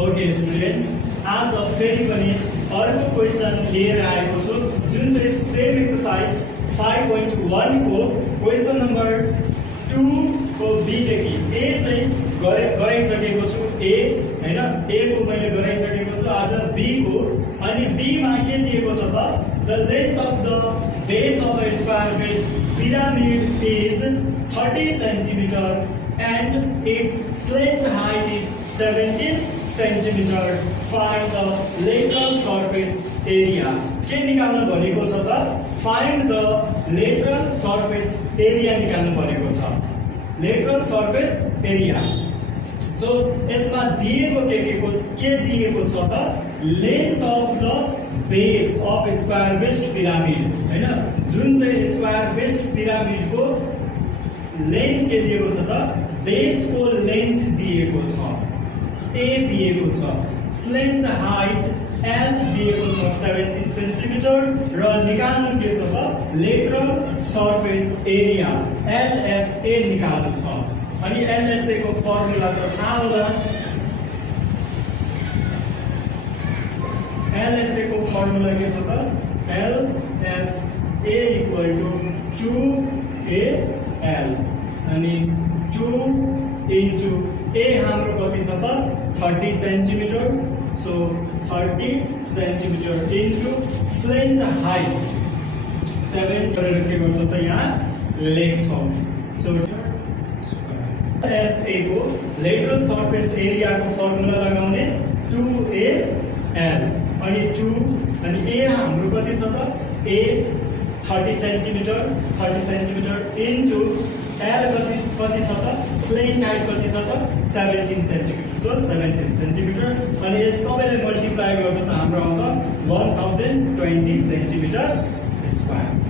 Okay students, आज फेरि पनि अर्को क्वेसन लिएर आएको छु जुन चाहिँ सेम एक्सरसाइज 5.1 को क्वेसन नम्बर 2 को बी देखि ए चाहिँ गराइसकेको छु। ए हैन, ए को मैले गराइसकेको छु। आज बी को, अनि बी मा के दिएको छ त, the length of the base of a square based pyramid is 30 cm and its slant height is 17 cm. Find the lateral surface area. के निकाल्नु भनेको छ त, find the lateral surface area निकाल्नु भनेको छ, lateral surface area. So यसमा दिएको के दिएको छ त, length of the base of square based pyramid हैन, जुन चाहिँ स्क्वायर बेस्ड पिरामिड को लेन्थ के दिएको छ त, बेस को लेन्थ दिएको छ, ए दिएको छ, स्लेन्ट हाइट एल दिएको छ 17 सेन्टिमिटर, र निकाल्नु के छ त, लेटरल सर्फेस एरिया एलएसए निकाल्नु छ। अनि एलएसए को फर्मुला त थाहा होला, एलएसए को फर्मुला के छ त, एलएसए इक्वल टू 2AL, अनि 2 इन्टु ए हाम्रो कति छ त, 30 centimetre. So 30 centimetre into slant height 7 गरेर के गर्छ त, यहाँ लेख्छ। सो एसए को लेटरल सर्फेस एरिया को फर्मुला लगाउने 2AL, अनि 2 अनि ए हाम्रो कति छ त, ए 30 सेन्टिमिटर इन्टु एल कति छ त, स्लेन्ट हाइट कति छ त, 17 सेन्टिमिटर। सो 17 सेन्टिमिटर, अनि यस सबैले मल्टिप्लाई गर्छ त हाम्रो आउँछ 1020 सेन्टिमिटर स्क्वायर।